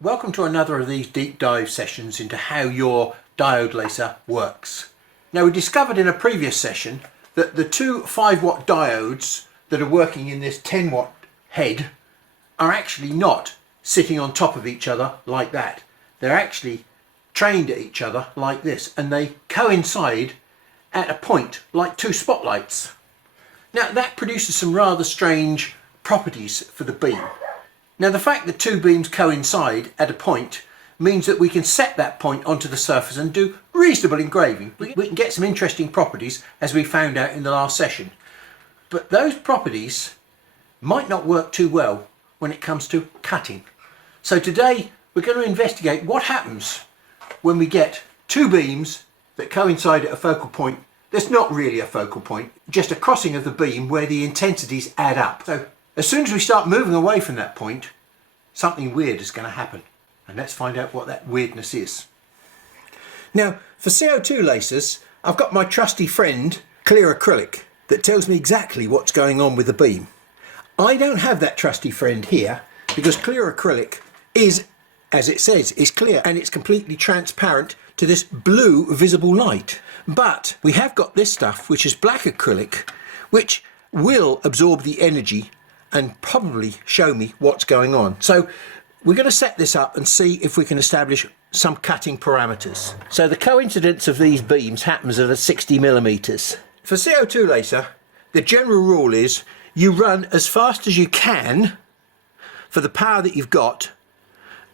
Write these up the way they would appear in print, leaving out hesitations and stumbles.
Welcome to another of these deep dive sessions into how your diode laser works. Now, we discovered in a previous session that the two 5-watt diodes that are working in this 10-watt head are actually not sitting on top of each other like that. They're actually trained at each other like this, and they coincide at a point like two spotlights. Now, that produces some rather strange properties for the beam. Now, the fact that two beams coincide at a point means that we can set that point onto the surface and do reasonable engraving. We can get some interesting properties, as we found out in the last session. But those properties might not work too well when it comes to cutting. So today we're going to investigate what happens when we get two beams that coincide at a focal point that's not really a focal point, just a crossing of the beam where the intensities add up. So as soon as we start moving away from that point, something weird is going to happen. And let's find out what that weirdness is. Now, for CO2 lasers, I've got my trusty friend, clear acrylic, that tells me exactly what's going on with the beam. I don't have that trusty friend here because clear acrylic is, as it says, is clear and it's completely transparent to this blue visible light. But we have got this stuff, which is black acrylic, which will absorb the energy and probably show me what's going on. So we're going to set this up and see if we can establish some cutting parameters. So the coincidence of these beams happens at a 60 millimeters. For CO2 laser, the general rule is you run as fast as you can for the power that you've got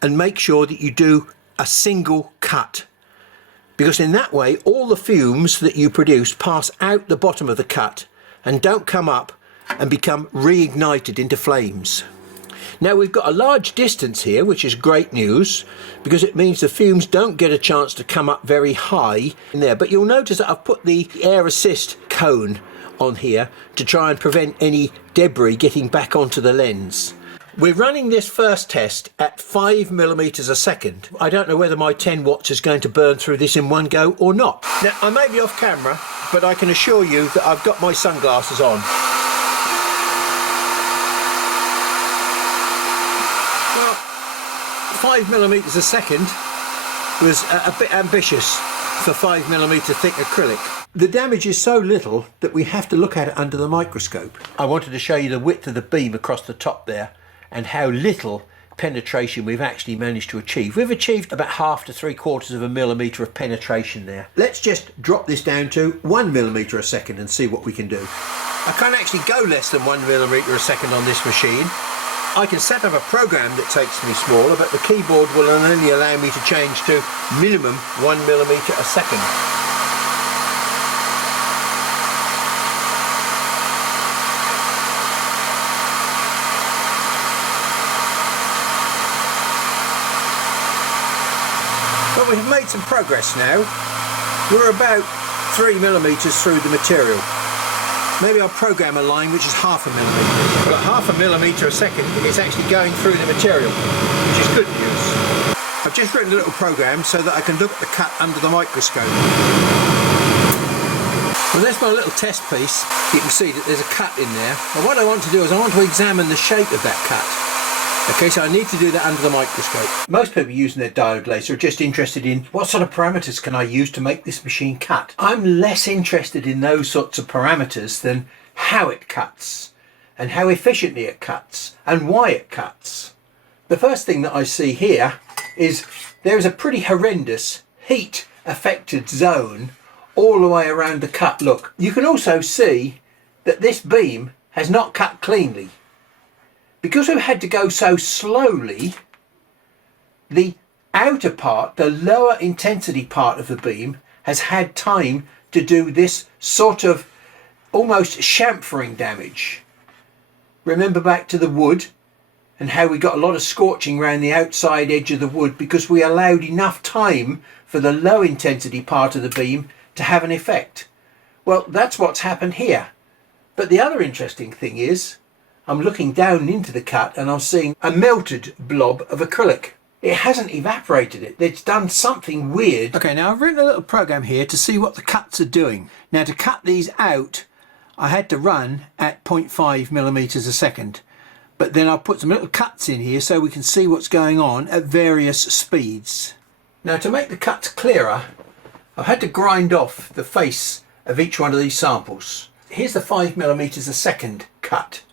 and make sure that you do a single cut. Because in that way, all the fumes that you produce pass out the bottom of the cut and don't come up and become reignited into flames. Now, we've got a large distance here, which is great news because it means the fumes don't get a chance to come up very high in there. But you'll notice that I've put the air assist cone on here to try and prevent any debris getting back onto the lens. We're running this first test at 5 millimeters a second. I don't know whether my 10 watts is going to burn through this in one go or not. Now, I may be off camera, but I can assure you that I've got my sunglasses on. 5 millimeters a second was a bit ambitious for 5 millimeter thick acrylic. The damage is so little that we have to look at it under the microscope. I wanted to show you the width of the beam across the top there and how little penetration we've actually managed to achieve. We've achieved about 1/2 to 3/4 of a millimeter of penetration there. Let's just drop this down to 1 millimeter a second and see what we can do. I can't actually go less than 1 millimeter a second on this machine. I can set up a program that takes me smaller, but the keyboard will only allow me to change to minimum 1 millimeter a second. But we've made some progress now. We're about 3 millimeters through the material. Maybe I'll program a line which is 1/2 millimeter. But 1/2 millimeter a second is actually going through the material, which is good news. I've just written a little program so that I can look at the cut under the microscope. Well, there's my little test piece. You can see that there's a cut in there. And what I want to do is I want to examine the shape of that cut. Okay, so I need to do that under the microscope. Most people using their diode laser are just interested in what sort of parameters can I use to make this machine cut. I'm less interested in those sorts of parameters than how it cuts and how efficiently it cuts and why it cuts. The first thing that I see here is there is a pretty horrendous heat affected zone all the way around the cut. Look, you can also see that this beam has not cut cleanly. Because we've had to go so slowly, the outer part, the lower intensity part of the beam, has had time to do this sort of almost chamfering damage. Remember back to the wood and how we got a lot of scorching around the outside edge of the wood because we allowed enough time for the low intensity part of the beam to have an effect. Well, that's what's happened here. But the other interesting thing is, I'm looking down into the cut and I'm seeing a melted blob of acrylic. It hasn't evaporated it. It's done something weird. Okay, now I've written a little program here to see what the cuts are doing. Now, to cut these out, I had to run at 0.5 millimeters a second. but then I'll put some little cuts in here so we can see what's going on at various speeds. Now, to make the cuts clearer, I've had to grind off the face of each one of these samples. Here's the 5mm a second cut.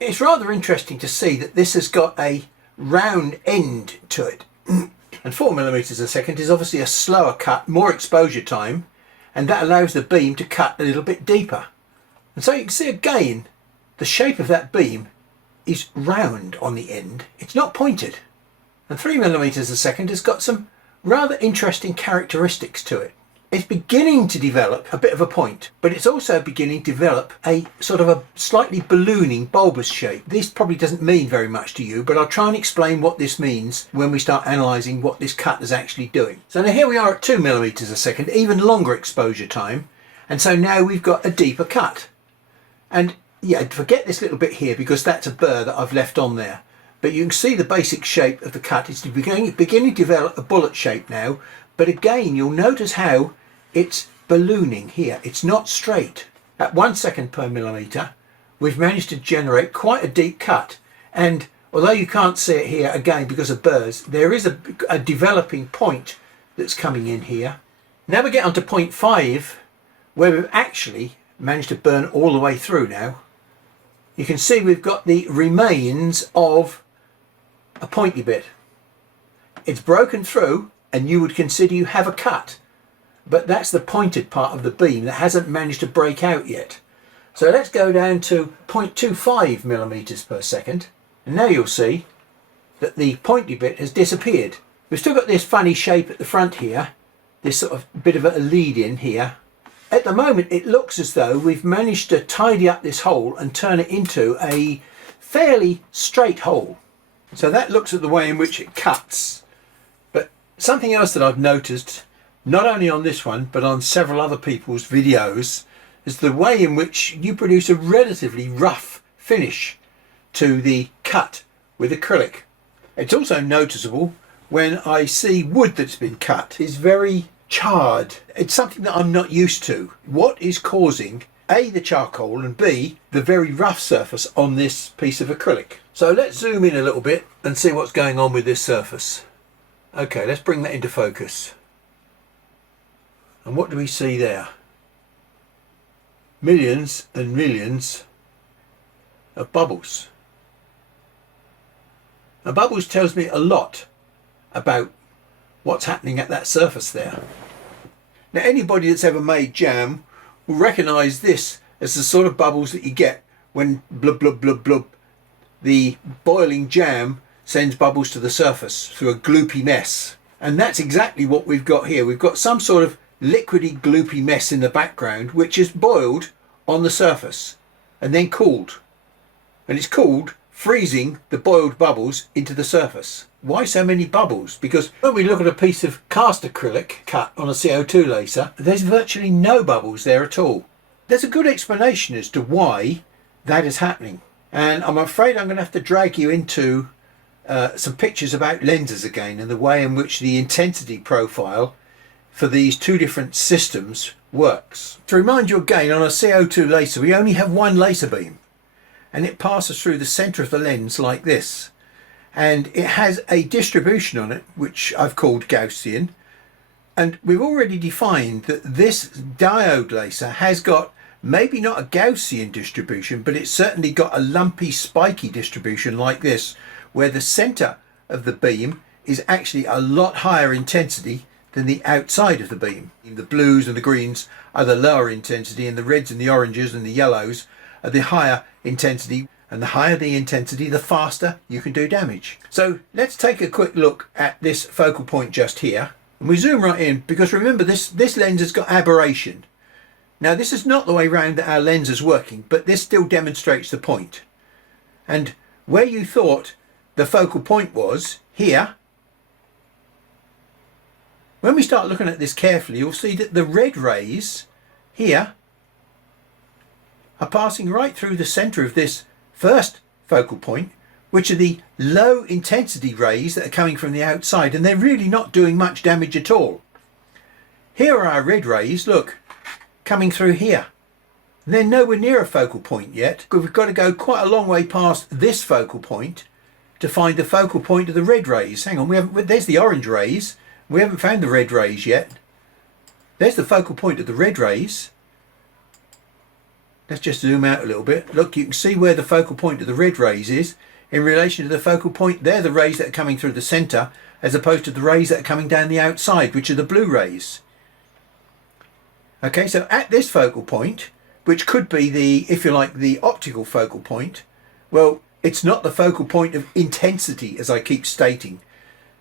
It's rather interesting to see that this has got a round end to it. And 4mm a second is obviously a slower cut, more exposure time, and that allows the beam to cut a little bit deeper. And so you can see again, the shape of that beam is round on the end. It's not pointed. And 3mm a second has got some rather interesting characteristics to it. It's beginning to develop a bit of a point, but it's also beginning to develop a sort of a slightly ballooning bulbous shape. This probably doesn't mean very much to you, but I'll try and explain what this means when we start analysing what this cut is actually doing. So now here we are at 2mm a second, even longer exposure time, and so now we've got a deeper cut. And yeah, forget this little bit here because that's a burr that I've left on there. But you can see the basic shape of the cut. It's beginning to develop a bullet shape now, but again you'll notice how it's ballooning here. It's not straight. At 1 second per millimetre, we've managed to generate quite a deep cut. And although you can't see it here again because of burrs, there is a developing point that's coming in here. Now we get on to 0.5, where we've actually managed to burn all the way through now. You can see we've got the remains of a pointy bit. It's broken through and you would consider you have a cut. But that's the pointed part of the beam that hasn't managed to break out yet. So let's go down to 0.25mm per second, and now you'll see that the pointy bit has disappeared. We've still got this funny shape at the front here, this sort of bit of a lead in here. At the moment it looks as though we've managed to tidy up this hole and turn it into a fairly straight hole. So that looks at the way in which it cuts. But something else that I've noticed, not only on this one but on several other people's videos, is the way in which you produce a relatively rough finish to the cut with acrylic. It's also noticeable when I see wood that's been cut is very charred. It's something that I'm not used to. What is causing A, the charcoal, and B, the very rough surface on this piece of acrylic? So let's zoom in a little bit and see what's going on with this surface. Okay, let's bring that into focus. And what do we see there? Millions and millions of bubbles. Now, bubbles tells me a lot about what's happening at that surface there. Now, anybody that's ever made jam will recognise this as the sort of bubbles that you get when blub blub blub blub the boiling jam sends bubbles to the surface through a gloopy mess. And that's exactly what we've got here. We've got some sort of liquidy gloopy mess in the background which is boiled on the surface and then cooled, and it's cooled, freezing the boiled bubbles into the surface. Why so many bubbles? Because when we look at a piece of cast acrylic cut on a CO2 laser, there's virtually no bubbles there at all. There's a good explanation as to why that is happening, and I'm afraid I'm going to have to drag you into some pictures about lenses again and the way in which the intensity profile for these two different systems works. To remind you again, on a CO2 laser we only have one laser beam, and it passes through the centre of the lens like this, and it has a distribution on it which I've called Gaussian, and we've already defined that this diode laser has got maybe not a Gaussian distribution, but it's certainly got a lumpy spiky distribution like this, where the centre of the beam is actually a lot higher intensity than the outside of the beam. The blues and the greens are the lower intensity, and the reds and the oranges and the yellows are the higher intensity, and the higher the intensity the faster you can do damage. So let's take a quick look at this focal point just here, and we zoom right in, because remember this lens has got aberration. Now this is not the way round that our lens is working, but this still demonstrates the point. And where you thought the focal point was here, when we start looking at this carefully, you'll see that the red rays here are passing right through the centre of this first focal point, which are the low intensity rays that are coming from the outside, and they're really not doing much damage at all. Here are our red rays, look, coming through here. And they're nowhere near a focal point yet, because we've got to go quite a long way past this focal point to find the focal point of the red rays. Hang on, there's the orange rays. We haven't found the red rays yet. There's the focal point of the red rays. Let's just zoom out a little bit. Look, you can see where the focal point of the red rays is in relation to the focal point. They're the rays that are coming through the centre, as opposed to the rays that are coming down the outside, which are the blue rays. Okay, so at this focal point, which could be the, if you like, the optical focal point, well, it's not the focal point of intensity, as I keep stating.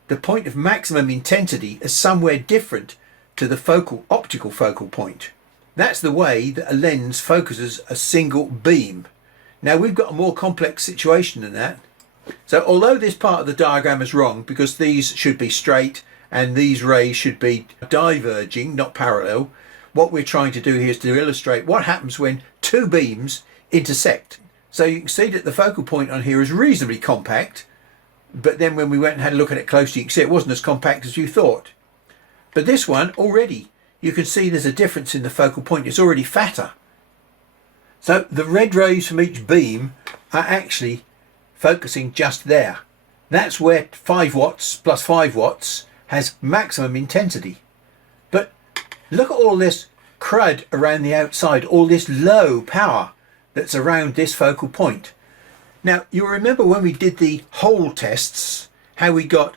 The point of maximum intensity is somewhere different to the optical focal point. That's the way that a lens focuses a single beam. Now, we've got a more complex situation than that. So although this part of the diagram is wrong, because these should be straight and these rays should be diverging, not parallel, what we're trying to do here is to illustrate what happens when two beams intersect. So you can see that the focal point on here is reasonably compact, but then when we went and had a look at it closely, you can see it wasn't as compact as you thought. But this one, already, you can see there's a difference in the focal point. It's already fatter. So the red rays from each beam are actually focusing just there. That's where 5 watts plus 5 watts has maximum intensity. But look at all this crud around the outside, all this low power that's around this focal point. Now, you'll remember when we did the hole tests, how we got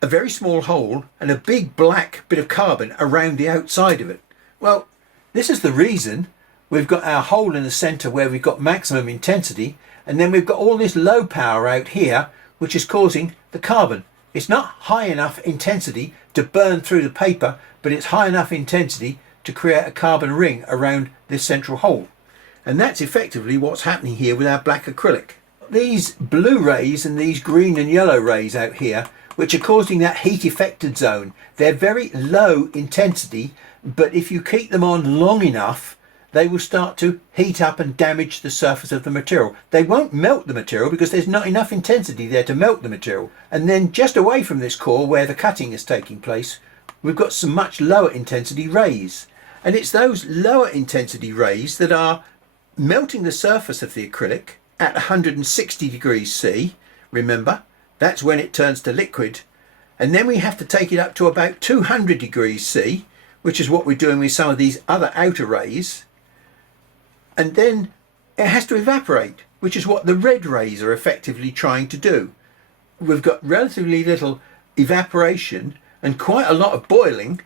a very small hole and a big black bit of carbon around the outside of it. Well, this is the reason we've got our hole in the centre where we've got maximum intensity, and then we've got all this low power out here, which is causing the carbon. It's not high enough intensity to burn through the paper, but it's high enough intensity to create a carbon ring around this central hole. And that's effectively what's happening here with our black acrylic. These blue rays and these green and yellow rays out here, which are causing that heat affected zone, they're very low intensity, but if you keep them on long enough, they will start to heat up and damage the surface of the material. They won't melt the material because there's not enough intensity there to melt the material. And then just away from this core where the cutting is taking place, we've got some much lower intensity rays. And it's those lower intensity rays that are melting the surface of the acrylic at 160 degrees C. Remember, that's when it turns to liquid. And then we have to take it up to about 200 degrees C, which is what we're doing with some of these other outer rays. And then it has to evaporate, which is what the red rays are effectively trying to do. We've got relatively little evaporation and quite a lot of boiling,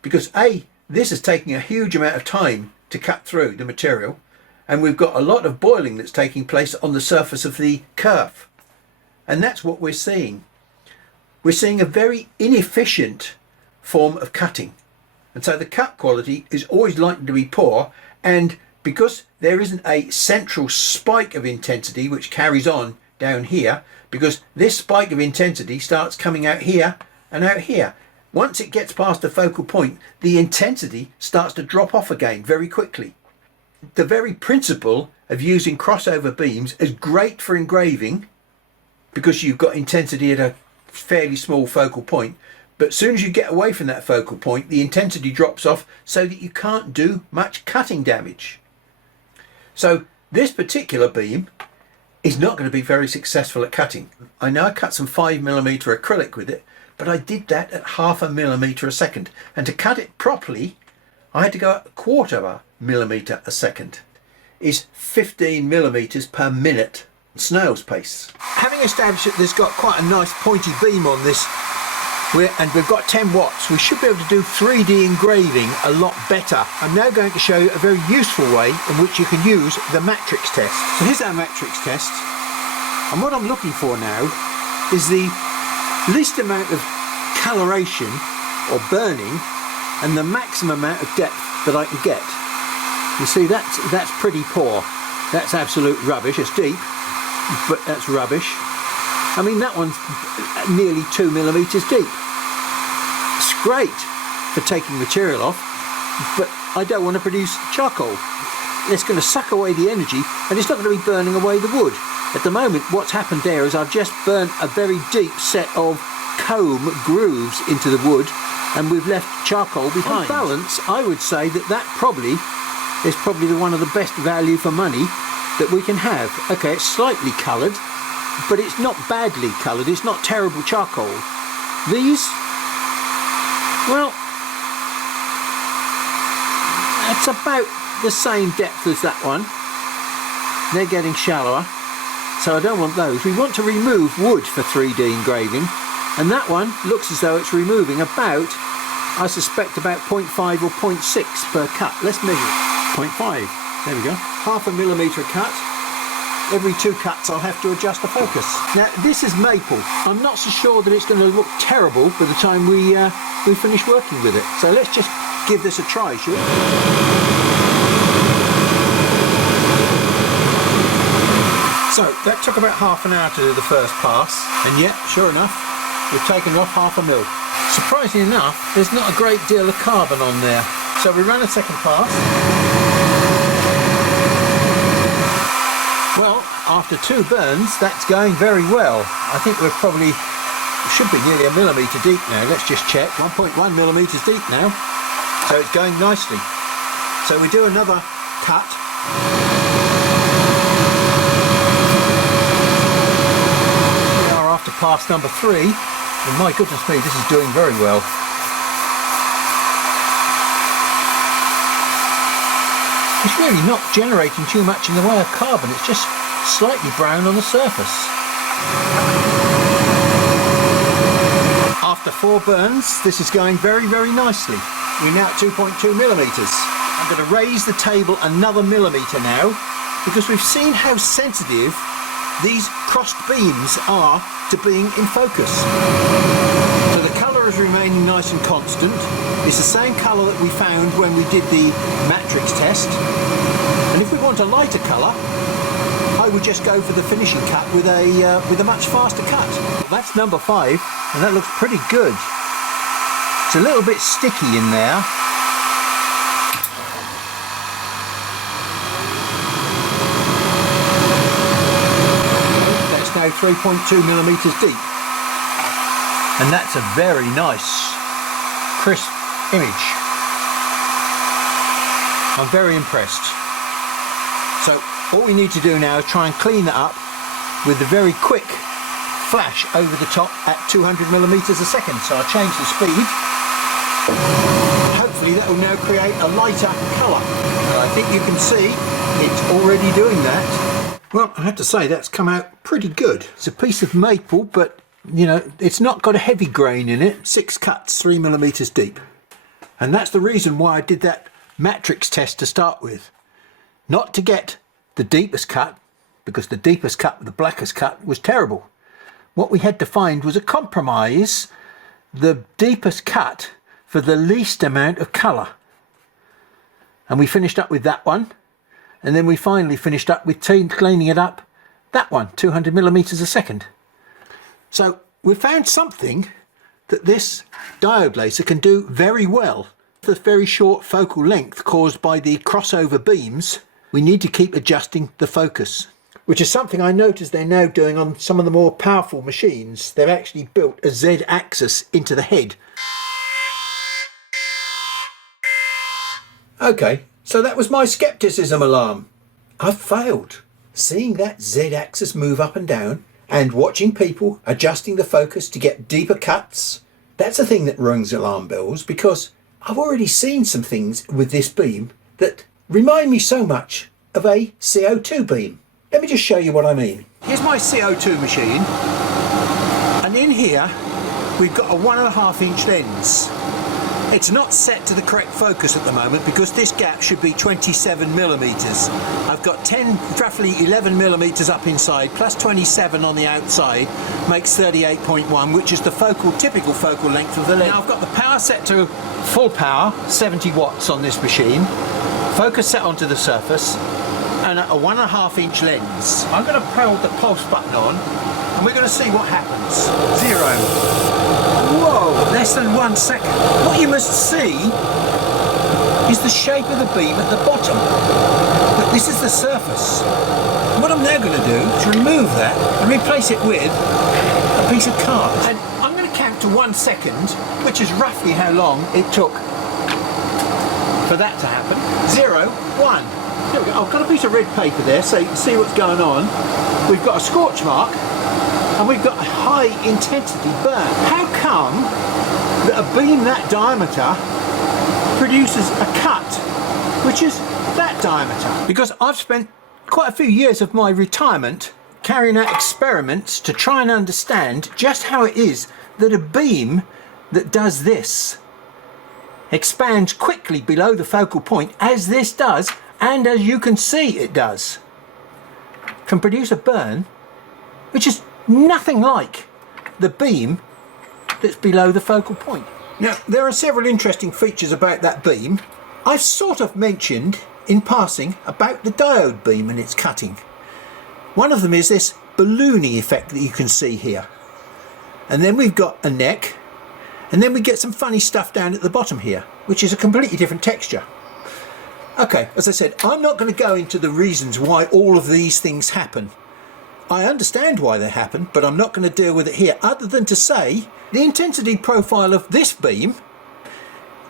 because this is taking a huge amount of time to cut through the material, and we've got a lot of boiling that's taking place on the surface of the kerf. And that's what we're seeing. We're seeing a very inefficient form of cutting. And so the cut quality is always likely to be poor, and because there isn't a central spike of intensity which carries on down here, because this spike of intensity starts coming out here and out here. Once it gets past the focal point, the intensity starts to drop off again very quickly. The very principle of using crossover beams is great for engraving because you've got intensity at a fairly small focal point, but as soon as you get away from that focal point, the intensity drops off so that you can't do much cutting damage. So this particular beam is not going to be very successful at cutting. I know I cut some 5mm acrylic with it, but I did that at 0.5 millimetre a second, and to cut it properly I had to go at 1/4 millimetre a second. Is 15 millimetres per minute, snail's pace. Having established that there's got quite a nice pointy beam on this, and we've got 10 watts, we should be able to do 3D engraving a lot better. I'm now going to show you a very useful way in which you can use the matrix test. So here's our matrix test, and what I'm looking for now is the least amount of coloration or burning and the maximum amount of depth that I can get. You see, that's pretty poor. That's absolute rubbish. It's deep, but that's rubbish. I mean, that one's nearly 2 millimetres deep. It's great for taking material off, but I don't want to produce charcoal. It's going to suck away the energy, and it's not going to be burning away the wood. At the moment, what's happened there is I've just burnt a very deep set of comb grooves into the wood, and we've left charcoal behind. On balance, I would say that probably is probably one of the best value for money that we can have. Okay, it's slightly coloured, but it's not badly coloured, it's not terrible charcoal. These, well, that's about the same depth as that one. They're getting shallower, so I don't want those. We want to remove wood for 3D engraving, and that one looks as though it's removing about, I suspect, about 0.5 or 0.6 per cut. Let's measure 0.5. There we go. Half a millimetre a cut. Every 2 cuts I'll have to adjust the focus. Now this is maple. I'm not so sure that it's going to look terrible by the time we finish working with it. So let's just give this a try, shall we? So that took about half an hour to do the first pass, and yet, sure enough, we've taken off half a mil. Surprisingly enough, there's not a great deal of carbon on there. So we run a second pass. Well, after 2 burns, that's going very well. I think we should be nearly a millimetre deep now. Let's just check. 1.1 millimetres deep now. So it's going nicely. So we do another cut. After pass number 3, and my goodness me, this is doing very well. It's really not generating too much in the way of carbon, it's just slightly brown on the surface. After 4 burns, this is going very, very nicely. We're now at 2.2 millimetres. I'm going to raise the table another millimetre now, because we've seen how sensitive these crossed beams are to being in focus. So the colour is remaining nice and constant. It's the same colour that we found when we did the matrix test. And if we want a lighter colour, I would just go for the finishing cut with a much faster cut. That's number 5, and that looks pretty good. It's a little bit sticky in there. Now 3.2 millimetres deep, and that's a very nice crisp image. I'm very impressed. So all we need to do now is try and clean that up with the very quick flash over the top at 200 millimetres a second. So I'll change the speed. Hopefully that will now create a lighter colour, and I think you can see it's already doing that. Well, I have to say that's come out pretty good. It's a piece of maple, but you know, it's not got a heavy grain in it. 6 cuts, 3 millimetres deep. And that's the reason why I did that matrix test to start with. Not to get the deepest cut, because the deepest cut with the blackest cut was terrible. What we had to find was a compromise, the deepest cut for the least amount of colour. And we finished up with that one. And then we finally finished up with cleaning it up, that one, 200 millimetres a second. So we found something that this diode laser can do very well. The very short focal length caused by the crossover beams, we need to keep adjusting the focus, which is something I noticed they're now doing on some of the more powerful machines. They've actually built a Z-axis into the head. Okay. So that was my skepticism alarm. I've failed. Seeing that Z-axis move up and down and watching people adjusting the focus to get deeper cuts, that's a thing that rings alarm bells, because I've already seen some things with this beam that remind me so much of a CO2 beam. Let me just show you what I mean. Here's my CO2 machine, and in here we've got a 1.5 inch lens. It's not set to the correct focus at the moment because this gap should be 27 millimetres. I've got roughly 11 millimetres up inside plus 27 on the outside makes 38.1, which is the typical focal length of the lens. Now I've got the power set to full power, 70 watts on this machine, focus set onto the surface, and a 1.5 inch lens. I'm going to hold the pulse button on and we're going to see what happens. 0. Whoa, less than 1 second. What you must see is the shape of the beam at the bottom. But this is the surface. What I'm now going to do is remove that and replace it with a piece of card. And I'm going to count to 1 second, which is roughly how long it took for that to happen. 0, 1. There we go. I've got a piece of red paper there so you can see what's going on. We've got a scorch mark and we've got a high intensity burn. How come that a beam that diameter produces a cut which is that diameter? Because I've spent quite a few years of my retirement carrying out experiments to try and understand just how it is that a beam that does this expands quickly below the focal point, as this does, and as you can see it does, can produce a burn which is nothing like the beam that's below the focal point. Now, there are several interesting features about that beam. I've sort of mentioned in passing about the diode beam and its cutting. One of them is this ballooning effect that you can see here. And then we've got a neck, and then we get some funny stuff down at the bottom here, which is a completely different texture. Okay, as I said, I'm not going to go into the reasons why all of these things happen. I understand why they happen, but I'm not going to deal with it here, other than to say the intensity profile of this beam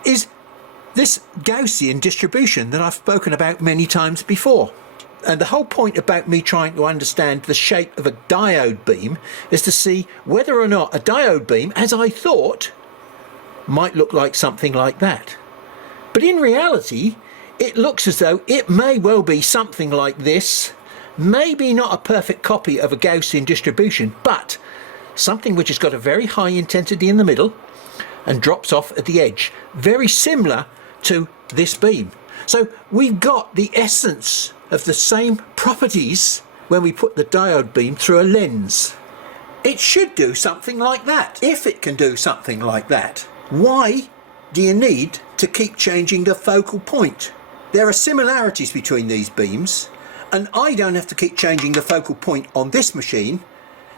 is this Gaussian distribution that I've spoken about many times before. And the whole point about me trying to understand the shape of a diode beam is to see whether or not a diode beam, as I thought, might look like something like that. But in reality, it looks as though it may well be something like this. Maybe not a perfect copy of a Gaussian distribution, but something which has got a very high intensity in the middle and drops off at the edge. Very similar to this beam. So we've got the essence of the same properties when we put the diode beam through a lens. It should do something like that. If it can do something like that, why do you need to keep changing the focal point? There are similarities between these beams, and I don't have to keep changing the focal point on this machine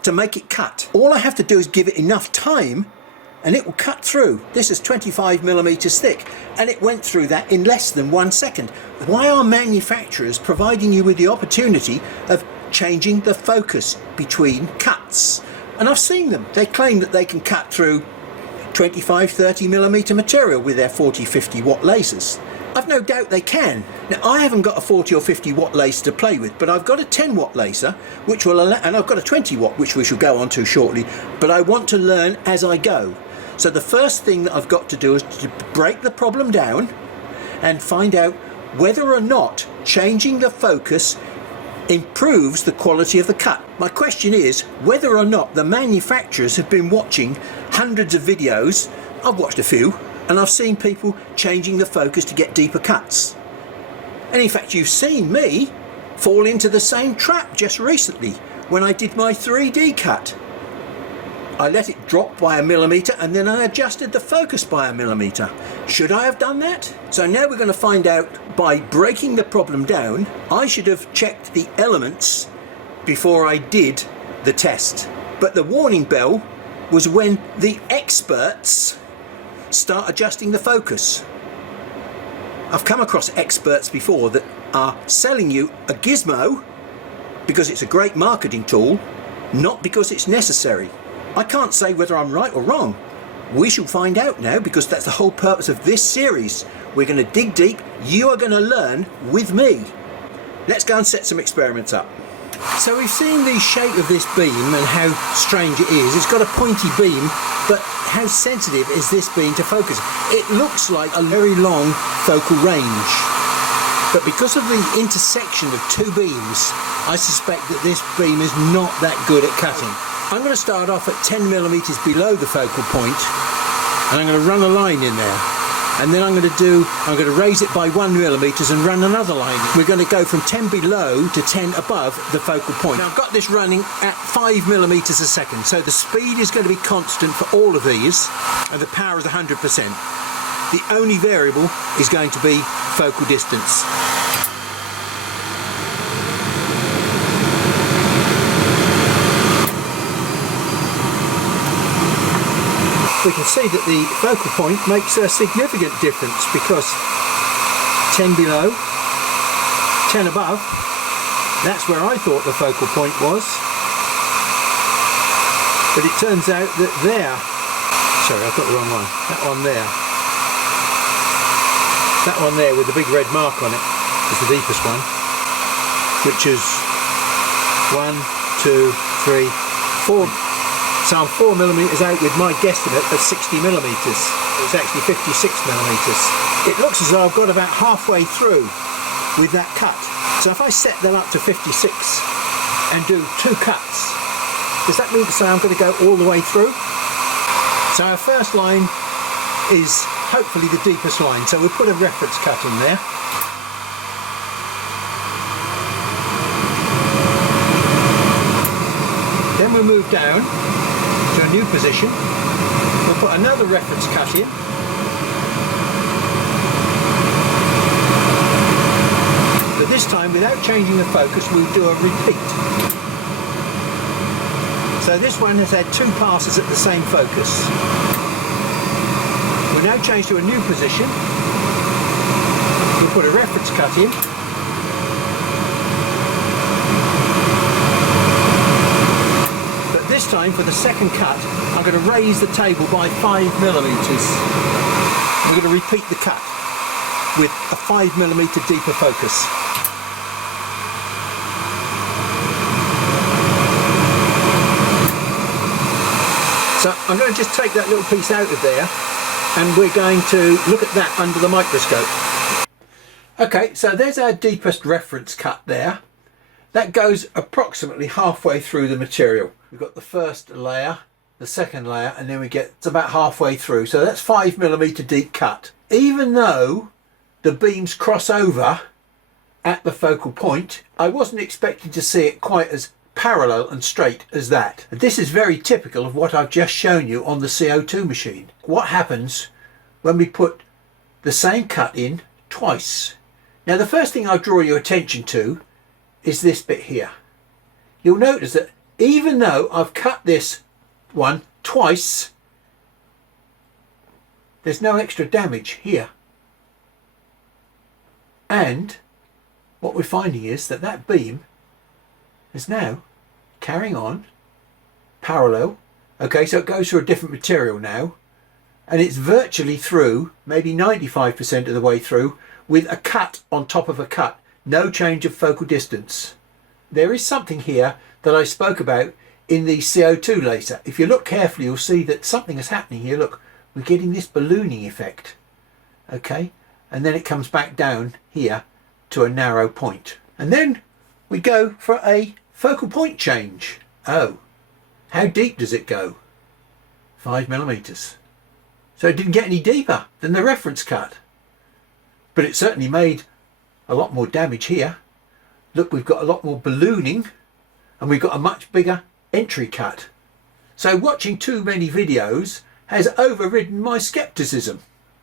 to make it cut. All I have to do is give it enough time and it will cut through. This is 25 millimeters thick, and it went through that in less than 1 second. Why are manufacturers providing you with the opportunity of changing the focus between cuts? And I've seen them. They claim that they can cut through 25, 30 millimeter material with their 40, 50 watt lasers. I've no doubt they can. Now, I haven't got a 40 or 50 watt laser to play with, but I've got a 10 watt laser, which will allow, and I've got a 20 watt, which we shall go on to shortly, but I want to learn as I go. So the first thing that I've got to do is to break the problem down and find out whether or not changing the focus improves the quality of the cut. My question is whether or not the manufacturers have been watching hundreds of videos. I've watched a few, and I've seen people changing the focus to get deeper cuts. And in fact, you've seen me fall into the same trap just recently when I did my 3D cut. I let it drop by 1 millimeter and then I adjusted the focus by 1 millimeter. Should I have done that? So now we're going to find out, by breaking the problem down, I should have checked the elements before I did the test. But the warning bell was when the experts start adjusting the focus. I've come across experts before that are selling you a gizmo because it's a great marketing tool, not because it's necessary. I can't say whether I'm right or wrong. We shall find out now, because that's the whole purpose of this series. We're going to dig deep. You are going to learn with me. Let's go and set some experiments up. So we've seen the shape of this beam and how strange it is. It's got a pointy beam, but how sensitive is this beam to focus? It looks like a very long focal range. But because of the intersection of two beams, I suspect that this beam is not that good at cutting. I'm going to start off at 10 millimeters below the focal point, and I'm going to run a line in there. And then I'm going to raise it by 1 millimeters and run another line. We're going to go from 10 below to 10 above the focal point. Now I've got this running at 5 millimeters a second, so the speed is going to be constant for all of these, and the power is 100%. The only variable is going to be focal distance. We can see that the focal point makes a significant difference, because 10 below, 10 above, that's where I thought the focal point was. But it turns out that there, sorry, I've got the wrong one, that one there, That one there with the big red mark on it is the deepest one, which is 1, 2, 3, 4. So I'm 4 millimeters out with my guesstimate of 60 millimeters. It's actually 56 millimeters. It looks as though I've got about halfway through with that cut. So if I set that up to 56 and do 2 cuts, does that mean to say I'm going to go all the way through? So our first line is hopefully the deepest line. So we'll put a reference cut in there. Then we'll move down to a new position. We'll put another reference cut in. But this time, without changing the focus, we'll do a repeat. So this one has had 2 passes at the same focus. We'll now change to a new position. We'll put a reference cut in. But this time, for the second cut, I'm going to raise the table by 5 millimeters. We're going to repeat the cut with a 5 millimeter deeper focus. So I'm going to just take that little piece out of there, and we're going to look at that under the microscope. Okay, so there's our deepest reference cut there. That goes approximately halfway through the material. We've got the first layer, the second layer, and then we get about halfway through. So that's 5 millimeter deep cut. Even though the beams cross over at the focal point, I wasn't expecting to see it quite as parallel and straight as that. This is very typical of what I've just shown you on the CO2 machine. What happens when we put the same cut in twice? Now the first thing I'll draw your attention to is this bit here. You'll notice that even though I've cut this one twice, there's no extra damage here. And what we're finding is that that beam is now carrying on parallel. Okay, so it goes through a different material now, and it's virtually through, maybe 95% of the way through, with a cut on top of a cut. No change of focal distance. There is something here that I spoke about in the CO2 laser. If you look carefully, you'll see that something is happening here. Look, we're getting this ballooning effect. Okay, and then it comes back down here to a narrow point. And then we go for a focal point change. Oh, how deep does it go? 5 millimeters. So it didn't get any deeper than the reference cut. But it certainly made a lot more damage here. Look, we've got a lot more ballooning, and we've got a much bigger entry cut. So watching too many videos has overridden my skepticism.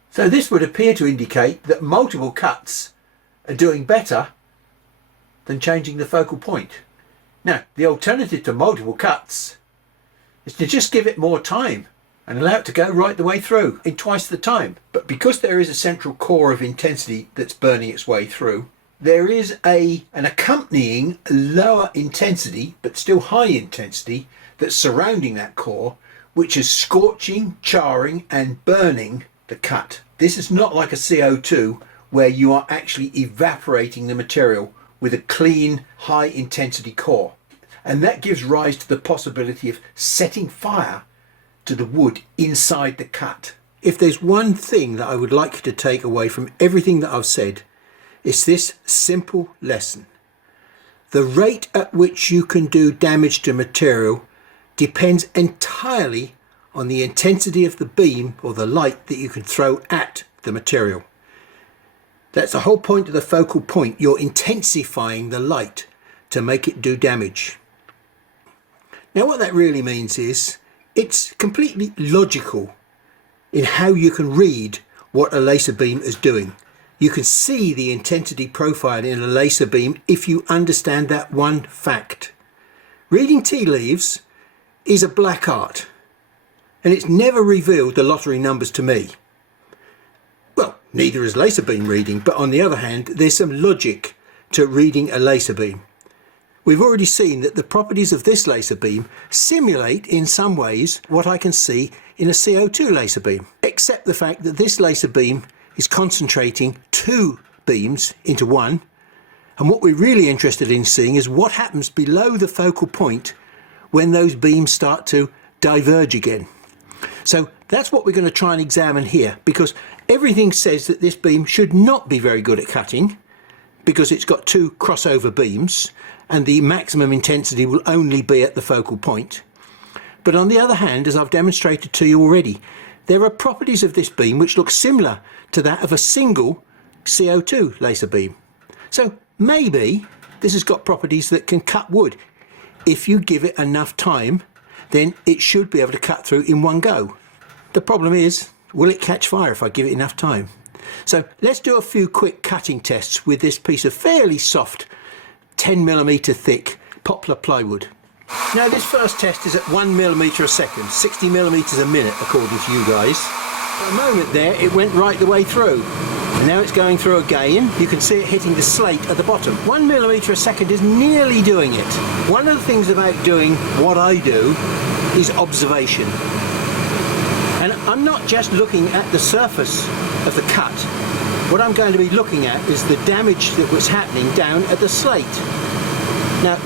So this would appear to indicate that multiple cuts are doing better than changing the focal point. Now, the alternative to multiple cuts is to just give it more time and allow it to go right the way through in twice the time. But because there is a central core of intensity that's burning its way through, there is an accompanying lower intensity, but still high intensity, that's surrounding that core, which is scorching, charring and burning the cut. This is not like a CO2 where you are actually evaporating the material with a clean, high intensity core. And that gives rise to the possibility of setting fire to the wood inside the cut. If there's one thing that I would like you to take away from everything that I've said, it's this simple lesson. The rate at which you can do damage to material depends entirely on the intensity of the beam or the light that you can throw at the material. That's the whole point of the focal point. You're intensifying the light to make it do damage. Now what that really means is it's completely logical in how you can read what a laser beam is doing. You can see the intensity profile in a laser beam if you understand that one fact. Reading tea leaves is a black art, and it's never revealed the lottery numbers to me. Well, neither is laser beam reading, but on the other hand, there's some logic to reading a laser beam. We've already seen that the properties of this laser beam simulate in some ways what I can see in a CO2 laser beam, except the fact that this laser beam is concentrating two beams into one, and what we're really interested in seeing is what happens below the focal point when those beams start to diverge again. So that's what we're going to try and examine here, because everything says that this beam should not be very good at cutting because it's got two crossover beams and the maximum intensity will only be at the focal point. But on the other hand, as I've demonstrated to you already, there are properties of this beam which look similar to that of a single CO2 laser beam. So maybe this has got properties that can cut wood. If you give it enough time, then it should be able to cut through in one go. The problem is, will it catch fire if I give it enough time? So let's do a few quick cutting tests with this piece of fairly soft 10mm thick poplar plywood. Now this first test is at 1mm a second, 60mm a minute according to you guys. For a moment there it went right the way through. And now it's going through again. You can see it hitting the slate at the bottom. 1mm a second is nearly doing it. One of the things about doing what I do is observation. And I'm not just looking at the surface of the cut. What I'm going to be looking at is the damage that was happening down at the slate. Now,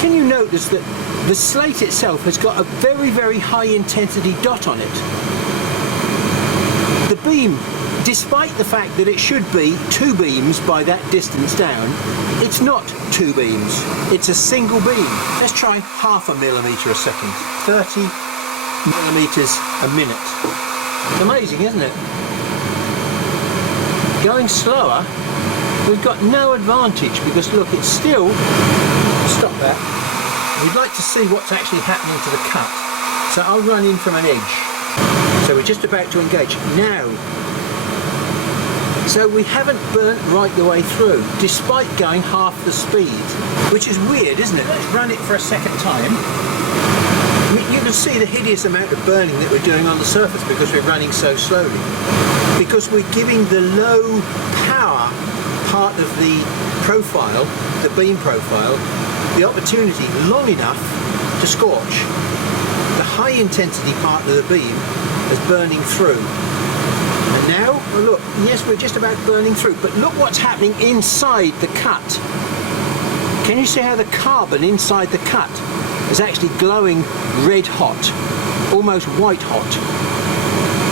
can you notice that the slate itself has got a very, very high intensity dot on it? The beam, despite the fact that it should be two beams by that distance down, it's not two beams, it's a single beam. Let's try 0.5 millimetre a second, 30mm a minute. It's amazing, isn't it? Going slower, we've got no advantage because look, it's still, stop that. We'd like to see what's actually happening to the cut. So I'll run in from an edge. So we're just about to engage. Now, so we haven't burnt right the way through, despite going half the speed, which is weird, isn't it? Let's run it for a second time. You can see the hideous amount of burning that we're doing on the surface because we're running so slowly. Because we're giving the low power part of the profile, the beam profile, the opportunity long enough to scorch. The high intensity part of the beam is burning through. And now, well look, yes, we're just about burning through, but look what's happening inside the cut. Can you see how the carbon inside the cut is actually glowing red hot, almost white hot?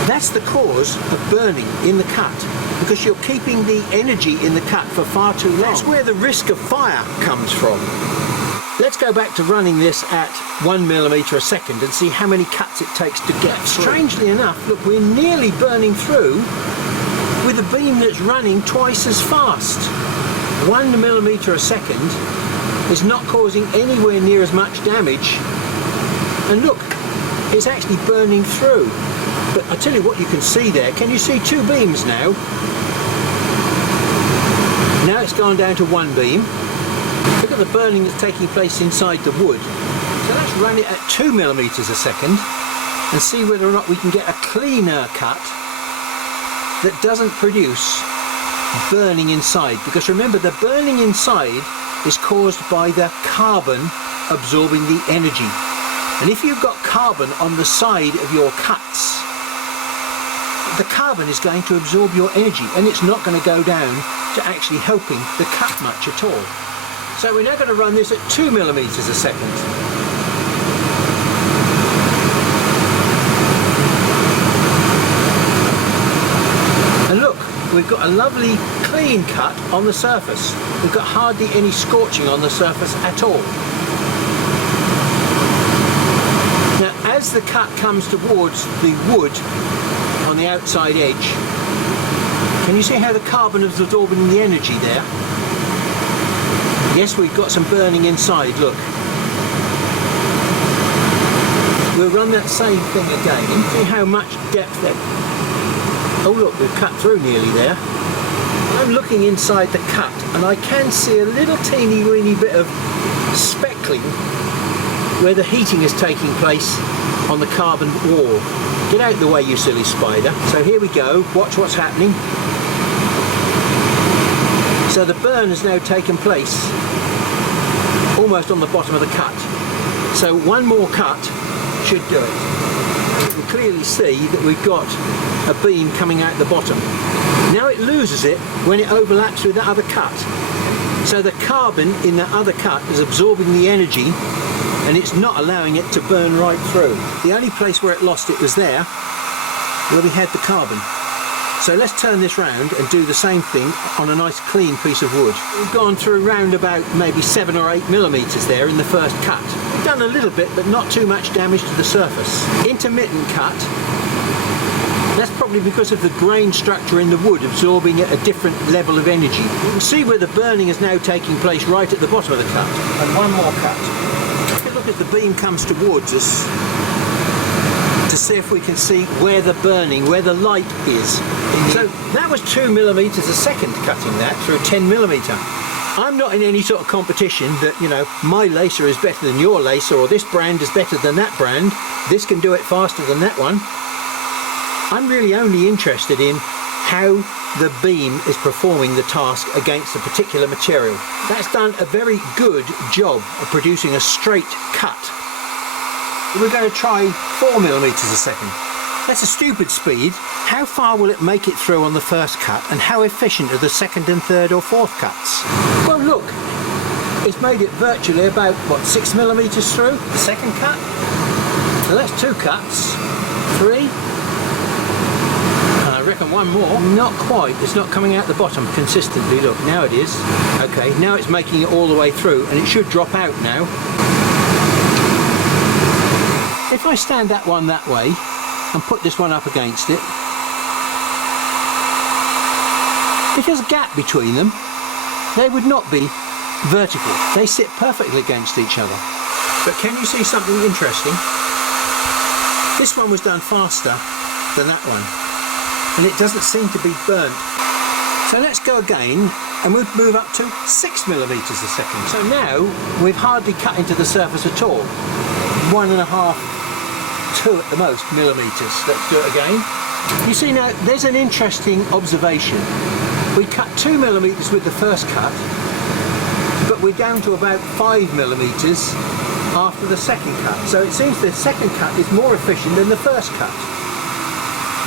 That's the cause of burning in the cut, because you're keeping the energy in the cut for far too long. That's where the risk of fire comes from. Let's go back to running this at 1mm a second and see how many cuts it takes to get through. Strangely enough, look, we're nearly burning through with a beam that's running twice as fast. 1mm a second is not causing anywhere near as much damage. And look, it's actually burning through. But I tell you what you can see there. Can you see two beams now? Now it's gone down to one beam. Look at the burning that's taking place inside the wood. So let's run it at 2mm a second and see whether or not we can get a cleaner cut that doesn't produce burning inside. Because remember, the burning inside is caused by the carbon absorbing the energy. And if you've got carbon on the side of your cuts, the carbon is going to absorb your energy and it's not going to go down to actually helping the cut much at all. So we're now going to run this at 2mm a second. And look, we've got a lovely clean cut on the surface. We've got hardly any scorching on the surface at all. Now as the cut comes towards the wood on the outside edge, can you see how the carbon is absorbing the energy there? Yes, we've got some burning inside, look. We'll run that same thing again. See how much depth there. Oh look, we've cut through nearly there. I'm looking inside the cut and I can see a little teeny weeny bit of speckling where the heating is taking place on the carbon wall. Get out the way, you silly spider. So here we go, watch what's happening. So the burn has now taken place almost on the bottom of the cut. So one more cut should do it. We'll clearly see that we've got a beam coming out the bottom. Now it loses it when it overlaps with that other cut. So the carbon in that other cut is absorbing the energy and it's not allowing it to burn right through. The only place where it lost it was there, where we had the carbon. So let's turn this round and do the same thing on a nice clean piece of wood. We've gone through round about maybe 7 or 8 millimeters there in the first cut. We've done a little bit, but not too much damage to the surface. Intermittent cut, that's probably because of the grain structure in the wood absorbing at a different level of energy. You can see where the burning is now taking place right at the bottom of the cut. And one more cut. Look as the beam comes towards us, to see if we can see where the burning, where the light is. So that was 2 millimeters a second cutting that through 10 millimeter. I'm not in any sort of competition that, you know, my laser is better than your laser, or this brand is better than that brand, this can do it faster than that one. I'm really only interested in how the beam is performing the task against a particular material. That's done a very good job of producing a straight cut. We're going to try 4 millimeters a second. That's a stupid speed. How far will it make it through on the first cut, and how efficient are the second and third or fourth cuts? Well, look, it's made it virtually about, what, 6 millimeters through the second cut? So that's 2 cuts, 3. I reckon one more. Not quite, it's not coming out the bottom consistently. Look, now it is. Okay, now it's making it all the way through, and it should drop out now. If I stand that one that way and put this one up against it, if there's a gap between them, they would not be vertical. They sit perfectly against each other. But can you see something interesting? This one was done faster than that one, and it doesn't seem to be burnt. So let's go again, and we'll move up to 6 millimeters a second. So now we've hardly cut into the surface at all. 1.5, 2 at the most millimeters. Let's do it again. You see now, there's an interesting observation. We cut 2 millimeters with the first cut, but we're down to about 5 millimeters after the second cut. So it seems the second cut is more efficient than the first cut.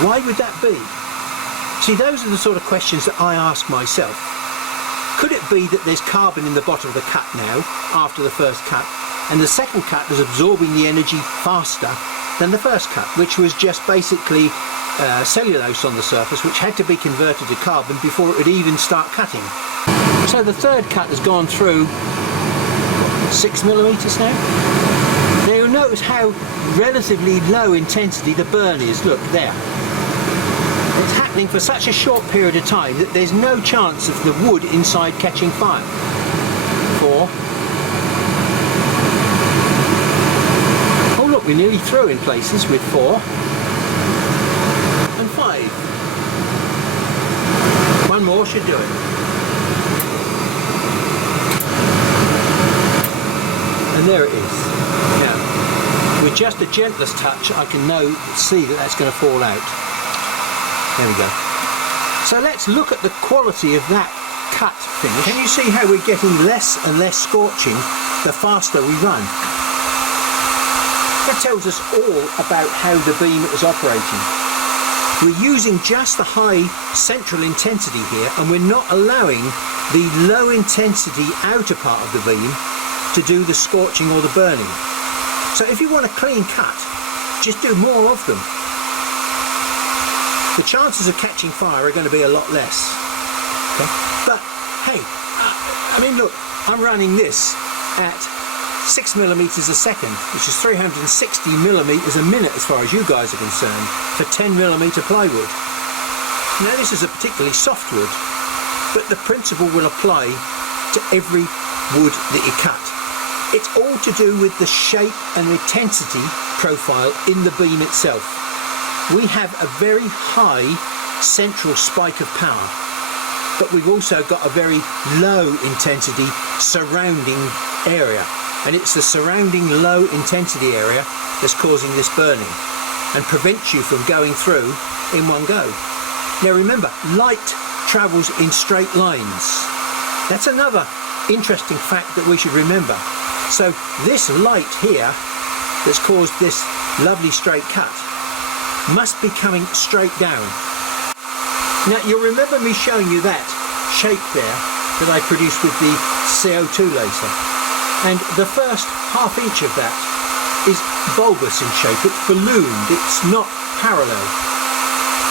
Why would that be? See, those are the sort of questions that I ask myself. Could it be that there's carbon in the bottom of the cut now, after the first cut, and the second cut was absorbing the energy faster than the first cut, which was just basically cellulose on the surface, which had to be converted to carbon before it would even start cutting. So the third cut has gone through 6 millimeters now. Now you'll notice how relatively low intensity the burn is. Look there. It's happening for such a short period of time that there's no chance of the wood inside catching fire. 4. Oh look, we're nearly through in places with 4. And 5. One more should do it. And there it is. Now, with just the gentlest touch, I can now see that that's going to fall out. There we go. So let's look at the quality of that cut finish. Can you see how we're getting less and less scorching the faster we run? That tells us all about how the beam is operating. We're using just the high central intensity here, and we're not allowing the low intensity outer part of the beam to do the scorching or the burning. So if you want a clean cut, just do more of them. The chances of catching fire are going to be a lot less. Okay? But hey, I mean look, I'm running this at 6 millimeters a second, which is 360 millimeters a minute as far as you guys are concerned, for 10 millimeter plywood. Now this is a particularly soft wood, but the principle will apply to every wood that you cut. It's all to do with the shape and intensity profile in the beam itself. We have a very high central spike of power, but we've also got a very low intensity surrounding area, and it's the surrounding low intensity area that's causing this burning and prevents you from going through in one go. Now remember, light travels in straight lines. That's another interesting fact that we should remember. So this light here that's caused this lovely straight cut must be coming straight down. Now you'll remember me showing you that shape there that I produced with the CO2 laser, and the first ½ inch of that is bulbous in shape, it's ballooned, it's not parallel.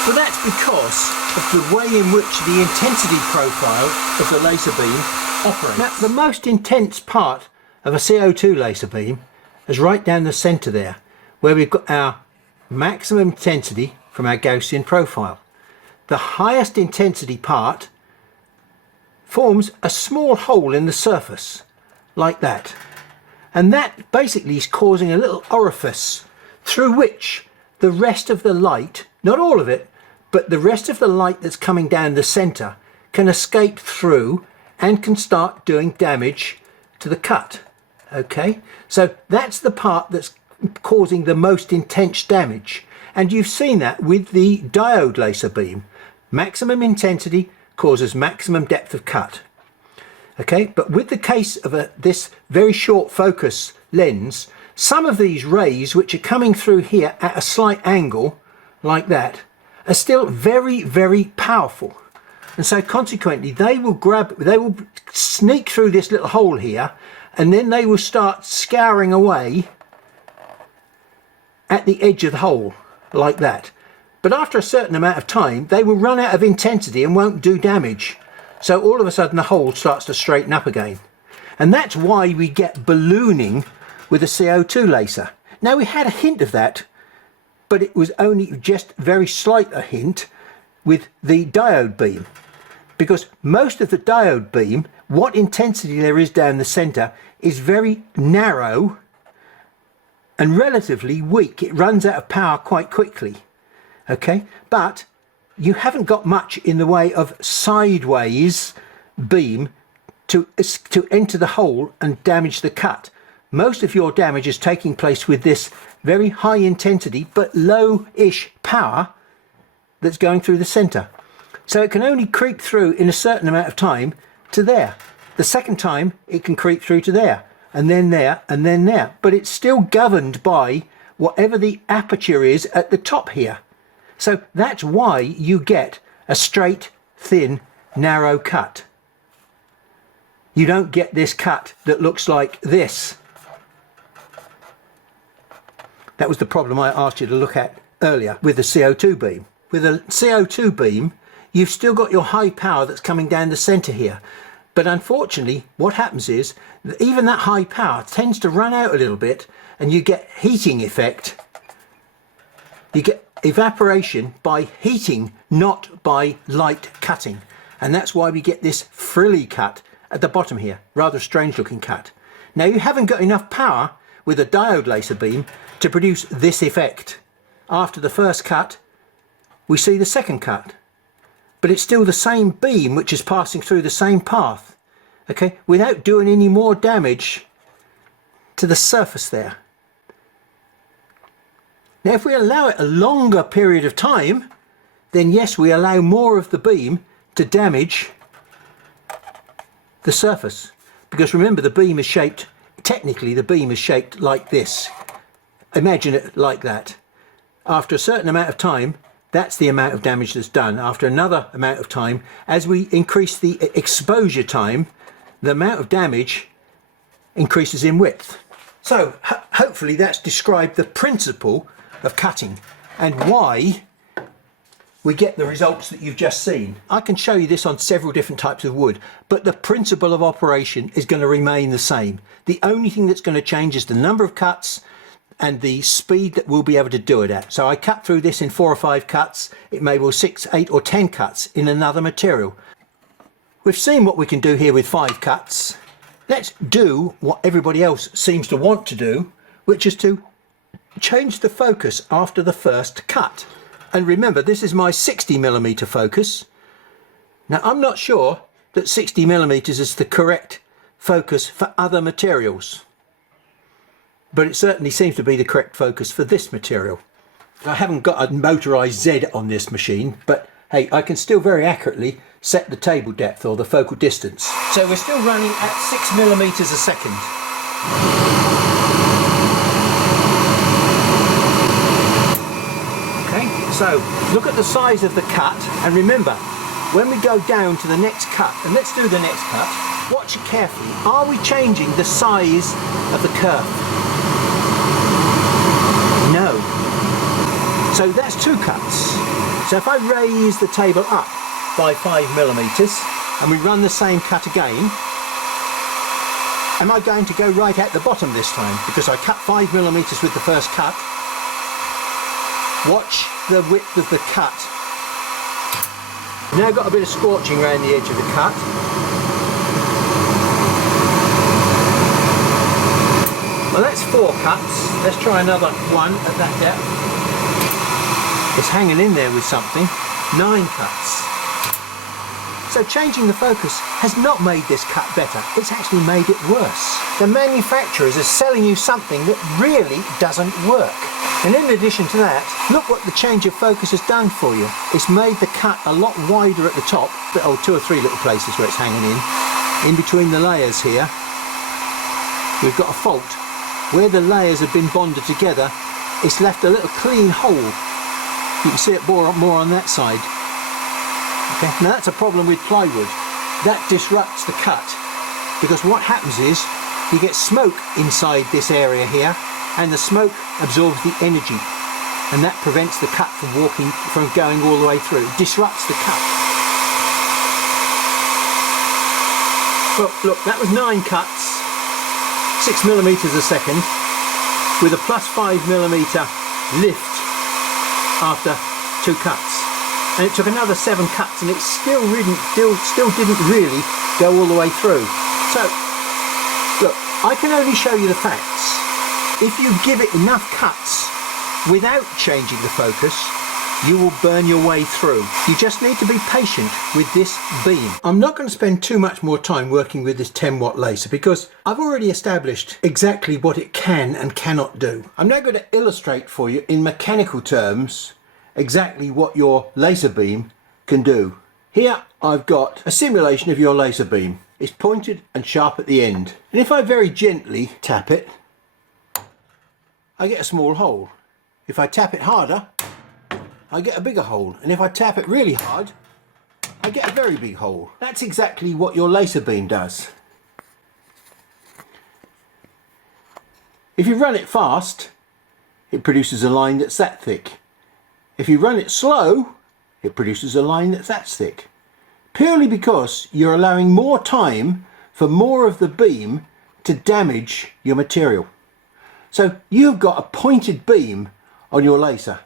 Well, that's because of the way in which the intensity profile of the laser beam operates. Now, the most intense part of a CO2 laser beam is right down the centre there, where we've got our maximum intensity from our Gaussian profile. The highest intensity part forms a small hole in the surface, like that. And that basically is causing a little orifice through which the rest of the light, not all of it, but the rest of the light that's coming down the centre can escape through and can start doing damage to the cut. Okay, so that's the part that's causing the most intense damage. And you've seen that with the diode laser beam. Maximum intensity causes maximum depth of cut. Okay, but with the case of this very short focus lens, some of these rays which are coming through here at a slight angle, like that, are still very, very powerful. And so consequently, they will sneak through this little hole here, and then they will start scouring away at the edge of the hole, like that. But after a certain amount of time, they will run out of intensity and won't do damage. So all of a sudden the hole starts to straighten up again. And that's why we get ballooning with a CO2 laser. Now, we had a hint of that, but it was only just very slight a hint with the diode beam. Because most of the diode beam, what intensity there is down the centre, is very narrow and relatively weak. It runs out of power quite quickly. Okay, but you haven't got much in the way of sideways beam to enter the hole and damage the cut. Most of your damage is taking place with this very high intensity but low-ish power that's going through the centre. So it can only creep through in a certain amount of time to there. The second time it can creep through to there, and then there, and then there. But it's still governed by whatever the aperture is at the top here. So that's why you get a straight, thin, narrow cut. You don't get this cut that looks like this. That was the problem I asked you to look at earlier with the CO2 beam. With a CO2 beam, you've still got your high power that's coming down the centre here. But unfortunately, what happens is that even that high power tends to run out a little bit, and you get heating effect. You get evaporation by heating, not by light cutting. And that's why we get this frilly cut at the bottom here, rather strange looking cut. Now, you haven't got enough power with a diode laser beam to produce this effect. After the first cut, we see the second cut, but it's still the same beam which is passing through the same path, okay, without doing any more damage to the surface there. Now, if we allow it a longer period of time, then yes, we allow more of the beam to damage the surface. Because remember, the beam is shaped, technically the beam is shaped like this. Imagine it like that. After a certain amount of time, that's the amount of damage that's done. After another amount of time, as we increase the exposure time, the amount of damage increases in width. So hopefully that's described the principle of cutting and why we get the results that you've just seen. I can show you this on several different types of wood, but the principle of operation is going to remain the same. The only thing that's going to change is the number of cuts and the speed that we'll be able to do it at. So I cut through this in 4 or 5 cuts. It may well 6, 8 or 10 cuts in another material. We've seen what we can do here with 5 cuts. Let's do what everybody else seems to want to do, which is to change the focus after the first cut. And remember, this is my 60mm focus. Now, I'm not sure that 60mm is the correct focus for other materials, but it certainly seems to be the correct focus for this material. I haven't got a motorized Z on this machine, but hey, I can still very accurately set the table depth or the focal distance. So we're still running at 6mm a second. Okay, So look at the size of the cut, and remember, when we go down to the next cut, and let's do the next cut, watch it carefully. Are we changing the size of the curve? No. So that's 2 cuts. So if I raise the table up by 5mm and we run the same cut again, am I going to go right at the bottom this time? Because I cut 5mm with the first cut. Watch the width of the cut. Now got a bit of scorching around the edge of the cut. Well, that's 4 cuts. Let's try another one at that depth. It's hanging in there with something. 9 cuts. So changing the focus has not made this cut better, it's actually made it worse. The manufacturers are selling you something that really doesn't work. And in addition to that, look what the change of focus has done for you. It's made the cut a lot wider at the top, 2 or 3 little places where it's hanging in between the layers here. We've got a fault. Where the layers have been bonded together, it's left a little clean hole. You can see it more on that side. Okay. Now that's a problem with plywood. That disrupts the cut, because what happens is you get smoke inside this area here, and the smoke absorbs the energy, and that prevents the cut from going all the way through. It disrupts the cut. Look, that was 9 cuts, 6mm a second, with a plus 5mm lift after 2 cuts. And it took another 7 cuts, and it still didn't really go all the way through. So, look, I can only show you the facts. If you give it enough cuts without changing the focus, you will burn your way through. You just need to be patient with this beam. I'm not going to spend too much more time working with this 10-watt laser, because I've already established exactly what it can and cannot do. I'm now going to illustrate for you in mechanical terms exactly what your laser beam can do. Here I've got a simulation of your laser beam. It's pointed and sharp at the end, and if I very gently tap it, I get a small hole. If I tap it harder, I get a bigger hole, and if I tap it really hard, I get a very big hole. That's exactly what your laser beam does. If you run it fast, it produces a line that's that thick. If you run it slow, it produces a line that's that thick. Purely because you're allowing more time for more of the beam to damage your material. So you've got a pointed beam on your laser.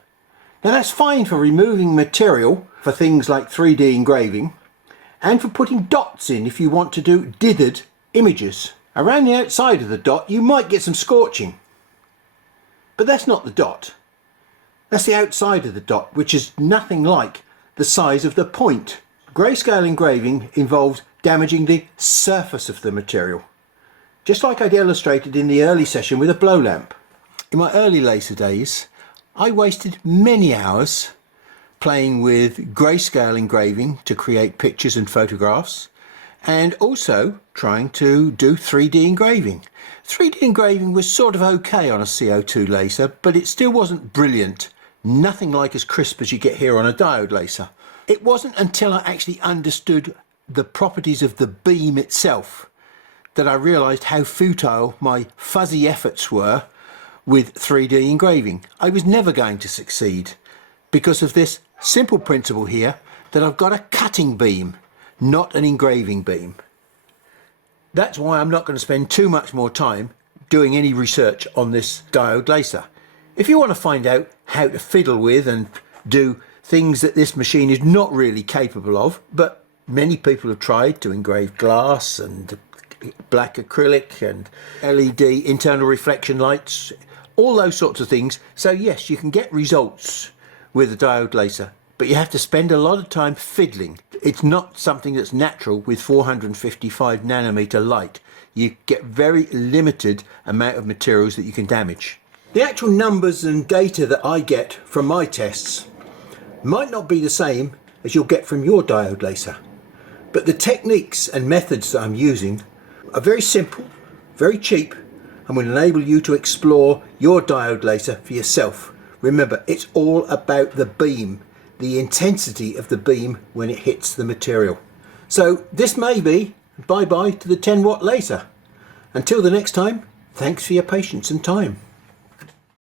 Now that's fine for removing material for things like 3D engraving, and for putting dots in if you want to do dithered images. Around the outside of the dot you might get some scorching, but that's not the dot. That's the outside of the dot, which is nothing like the size of the point. Grayscale engraving involves damaging the surface of the material, just like I'd illustrated in the early session with a blow lamp. In my early laser days, I wasted many hours playing with grayscale engraving to create pictures and photographs, and also trying to do 3D engraving. 3D engraving was sort of okay on a CO2 laser, but it still wasn't brilliant. Nothing like as crisp as you get here on a diode laser. It wasn't until I actually understood the properties of the beam itself that I realised how futile my fuzzy efforts were with 3D engraving. I was never going to succeed because of this simple principle here, that I've got a cutting beam, not an engraving beam. That's why I'm not going to spend too much more time doing any research on this diode laser. If you want to find out how to fiddle with and do things that this machine is not really capable of, but many people have tried to engrave glass and black acrylic and LED internal reflection lights, all those sorts of things. So yes, you can get results with a diode laser, but you have to spend a lot of time fiddling. It's not something that's natural with 455 nanometer light. You get very limited amount of materials that you can damage. The actual numbers and data that I get from my tests might not be the same as you'll get from your diode laser, but the techniques and methods that I'm using are very simple, very cheap, and will enable you to explore your diode laser for yourself Remember, it's all about the beam, the intensity of the beam when it hits the material. So this may be bye-bye to the 10 watt laser. Until the next time, thanks for your patience and time.